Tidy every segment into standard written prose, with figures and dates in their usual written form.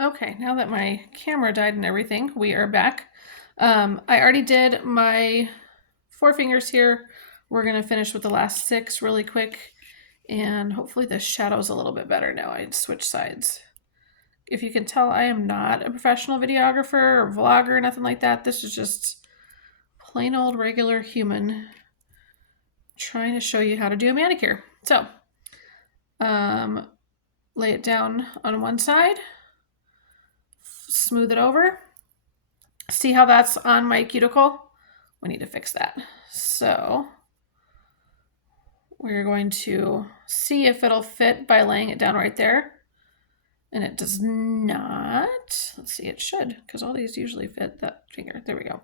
Okay, now that my camera died and everything, we are back. I already did my 4 fingers here. We're going to finish with the last 6 really quick. And hopefully the shadow's a little bit better now. I switched sides. If you can tell, I am not a professional videographer or vlogger or nothing like that. This is just plain old regular human trying to show you how to do a manicure. So, lay it down on one side. Smooth it over. See how that's on my cuticle? We need to fix that. So we're going to see if it'll fit by laying it down right there. And it does not. Let's see, it should, because all these usually fit that finger. There we go.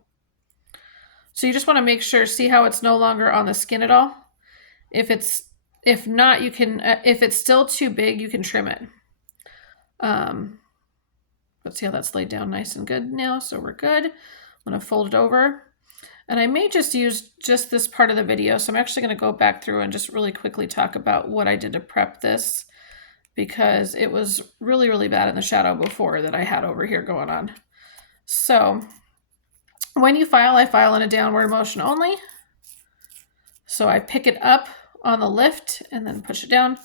So you just want to make sure, see how it's no longer on the skin at all? If not, you can, if it's still too big, you can trim it. Let's see how that's laid down nice and good now. So we're good. I'm going to fold it over. And I may just use just this part of the video. So I'm actually going to go back through and just really quickly talk about what I did to prep this, because it was really, really bad in the shadow before that I had over here going on. So when you file, I file in a downward motion only. So I pick it up on the lift and then push it down,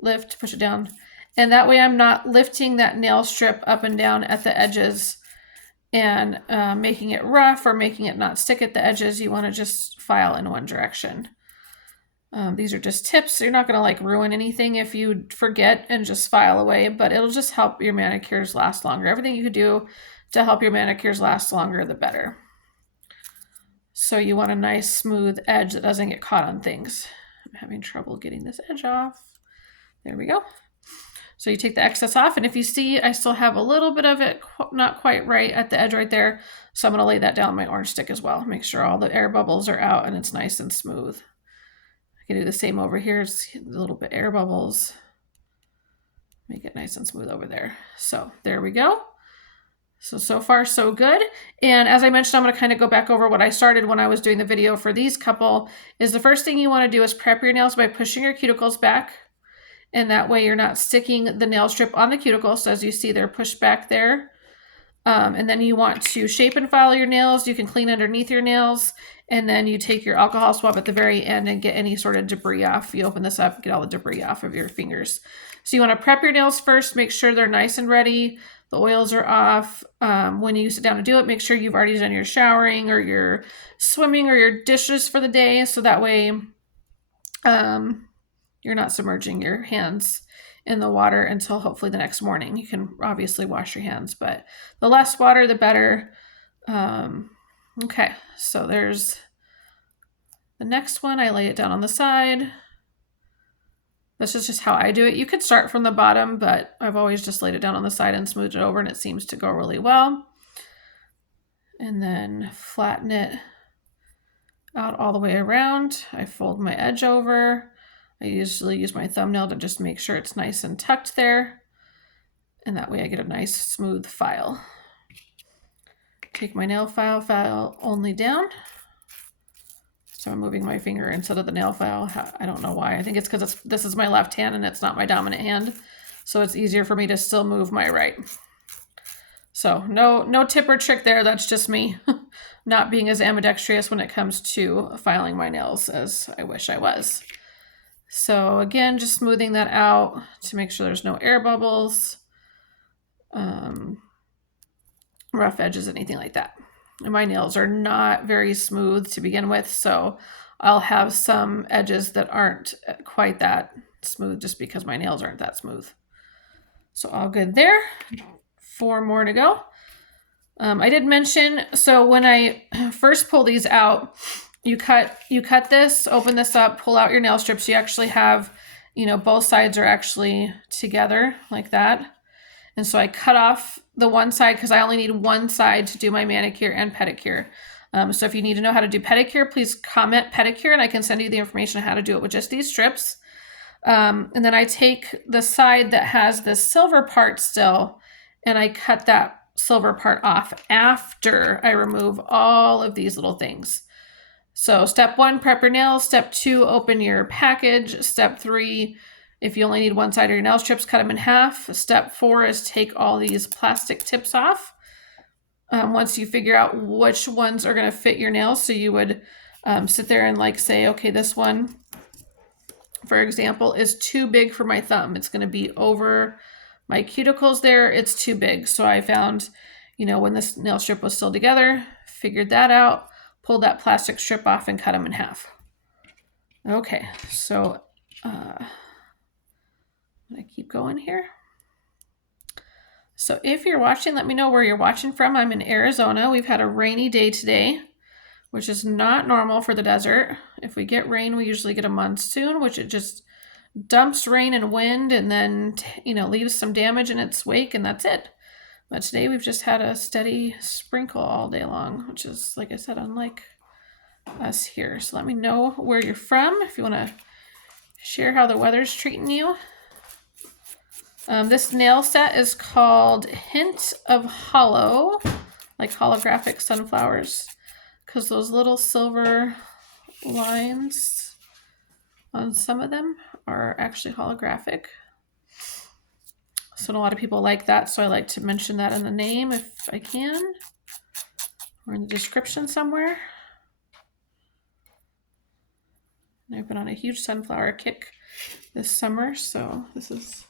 lift, push it down. And that way I'm not lifting that nail strip up and down at the edges and making it rough or making it not stick at the edges. You want to just file in one direction. These are just tips. You're not going to like ruin anything if you forget and just file away, but it'll just help your manicures last longer. Everything you could do to help your manicures last longer, the better. So you want a nice smooth edge that doesn't get caught on things. I'm having trouble getting this edge off. There we go. So you take the excess off, and if you see, I still have a little bit of it not quite right at the edge right there. So I'm going to lay that down on my orange stick as well. Make sure all the air bubbles are out and it's nice and smooth. I can do the same over here. Just a little bit air bubbles. Make it nice and smooth over there. So there we go. So far so good. And as I mentioned, I'm going to kind of go back over what I started when I was doing the video for these couple. Is the first thing you want to do is prep your nails by pushing your cuticles back. And that way you're not sticking the nail strip on the cuticle. So as you see, they're pushed back there. And then you want to shape and file your nails. You can clean underneath your nails. And then you take your alcohol swab at the very end and get any sort of debris off. You open this up, get all the debris off of your fingers. So you want to prep your nails first. Make sure they're nice and ready. The oils are off. When you sit down to do it, make sure you've already done your showering or your swimming or your dishes for the day. So that way you're not submerging your hands in the water until hopefully the next morning. You can obviously wash your hands, but the less water, the better. Okay, so there's the next one. I lay it down on the side. This is just how I do it. You could start from the bottom, but I've always just laid it down on the side and smoothed it over, and it seems to go really well. And then flatten it out all the way around. I fold my edge over. I usually use my thumbnail to just make sure it's nice and tucked there. And that way I get a nice smooth file. Take my nail file only down. So I'm moving my finger instead of the nail file. I don't know why. I think it's because this is my left hand and it's not my dominant hand. So it's easier for me to still move my right. So no tip or trick there. That's just me not being as ambidextrous when it comes to filing my nails as I wish I was. So again, just smoothing that out to make sure there's no air bubbles, rough edges, anything like that. And my nails are not very smooth to begin with, so I'll have some edges that aren't quite that smooth just because my nails aren't that smooth. So all good there. 4 more to go. I did mention, so when I first pull these out, you cut this, open this up, pull out your nail strips. You actually have, both sides are actually together like that. And so I cut off the one side because I only need one side to do my manicure and pedicure. So if you need to know how to do pedicure, please comment pedicure and I can send you the information on how to do it with just these strips. And then I take the side that has the silver part still and I cut that silver part off after I remove all of these little things. So step 1, prep your nails. Step 2, open your package. Step 3, If you only need one side of your nail strips, cut them in half. Step 4 is take all these plastic tips off. Once you figure out which ones are going to fit your nails, so you would sit there and like say, okay, this one, for example, is too big for my thumb. It's going to be over my cuticles there. It's too big. So I found, when this nail strip was still together, figured that out, pulled that plastic strip off and cut them in half. Okay, so I keep going here. So if you're watching, let me know where you're watching from. I'm in Arizona. We've had a rainy day today, which is not normal for the desert. If we get rain, we usually get a monsoon, which it just dumps rain and wind and then, leaves some damage in its wake, and that's it. But today we've just had a steady sprinkle all day long, which is, like I said, unlike us here. So let me know where you're from if you want to share how the weather's treating you. This nail set is called Hint of Holo, like holographic sunflowers, because those little silver lines on some of them are actually holographic. So a lot of people like that, so I like to mention that in the name if I can, or in the description somewhere. And I've been on a huge sunflower kick this summer, so this is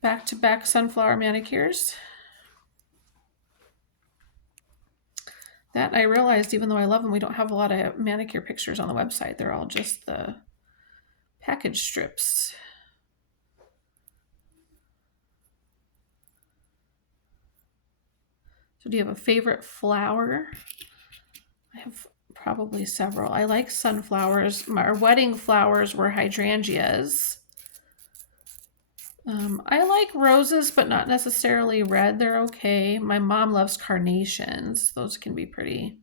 back-to-back sunflower manicures. That I realized, even though I love them, we don't have a lot of manicure pictures on the website. They're all just the package strips. So do you have a favorite flower? I have probably several. I like sunflowers. Our wedding flowers were hydrangeas. I like roses, but not necessarily red. They're okay. My mom loves carnations. Those can be pretty.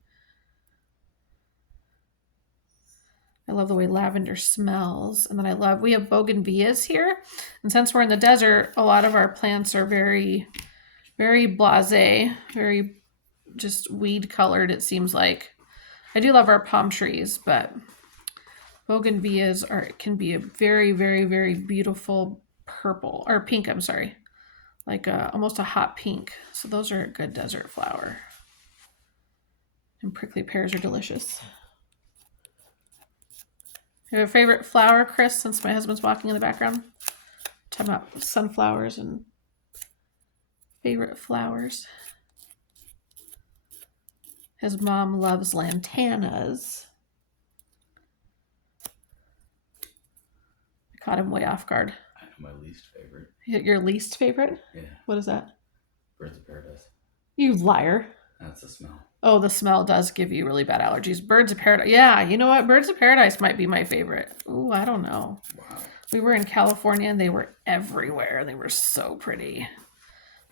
I love the way lavender smells. And then we have bougainvilleas here. And since we're in the desert, a lot of our plants are very, very blasé, very just weed colored, it seems like. I do love our palm trees, but bougainvilleas can be a very, very, very beautiful purple, or pink, I'm sorry. Like almost a hot pink. So those are a good desert flower. And prickly pears are delicious. You have a favorite flower, Chris, since my husband's walking in the background? Talking about sunflowers and favorite flowers. His mom loves lantanas. I caught him way off guard. I know my least favorite. Your least favorite? Yeah. What is that? Birds of Paradise. You liar. That's the smell. Oh, the smell does give you really bad allergies. Birds of Paradise. Yeah, you know what? Birds of Paradise might be my favorite. Ooh, I don't know. Wow. We were in California and they were everywhere. They were so pretty.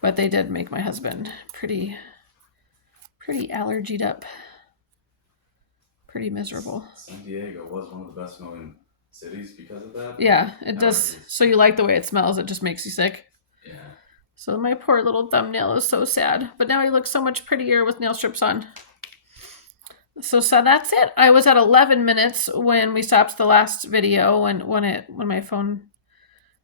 But they did make my husband pretty allergied up. Pretty miserable. San Diego was one of the best smelling cities because of that. Yeah, it does. So you like the way it smells. It just makes you sick. Yeah. So my poor little thumbnail is so sad. But now he looks so much prettier with nail strips on. So that's it. I was at 11 minutes when we stopped the last video when my phone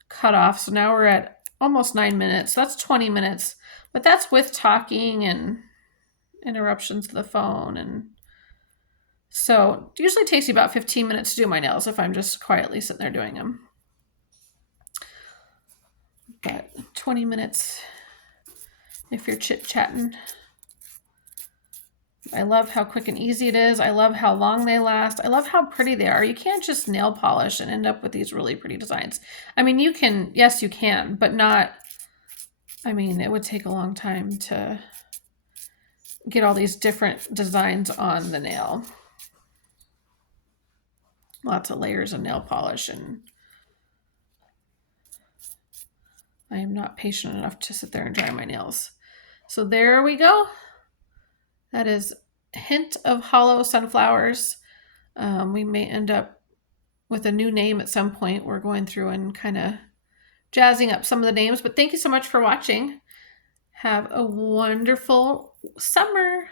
cut off. So now we're at almost 9 minutes. That's 20 minutes. But that's with talking and interruptions to the phone. And so it usually takes me about 15 minutes to do my nails if I'm just quietly sitting there doing them. But 20 minutes if you're chit-chatting. I love how quick and easy it is. I love how long they last. I love how pretty they are. You can't just nail polish and end up with these really pretty designs. I mean, you can, yes, you can, but not, I mean, it would take a long time to get all these different designs on the nail. Lots of layers of nail polish, and I am not patient enough to sit there and dry my nails. So there we go. That is Hint of Holo Sunflowers. We may end up with a new name at some point. We're going through and kind of jazzing up some of the names. But thank you so much for watching. Have a wonderful summer.